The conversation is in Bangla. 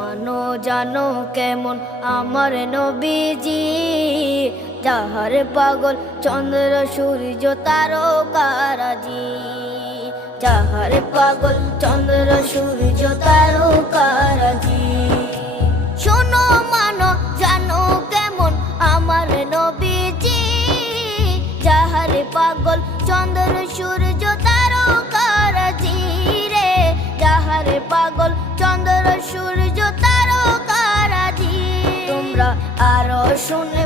মানো জানো কেমন আমার নবীজি, যাহার পাগল চন্দ্র সূর্য তারকারাজি, যাহার পাগল চন্দ্র সূর্য তারকারাজি। শোনো মানো জানো কেমন আমার নবীজি, যাহার পাগল চন্দ্র সূর্য তারকারাজি রে, যাহার পাগল চন্দ্র সূর্য তারকারাজি। তোমরা আরো শুনে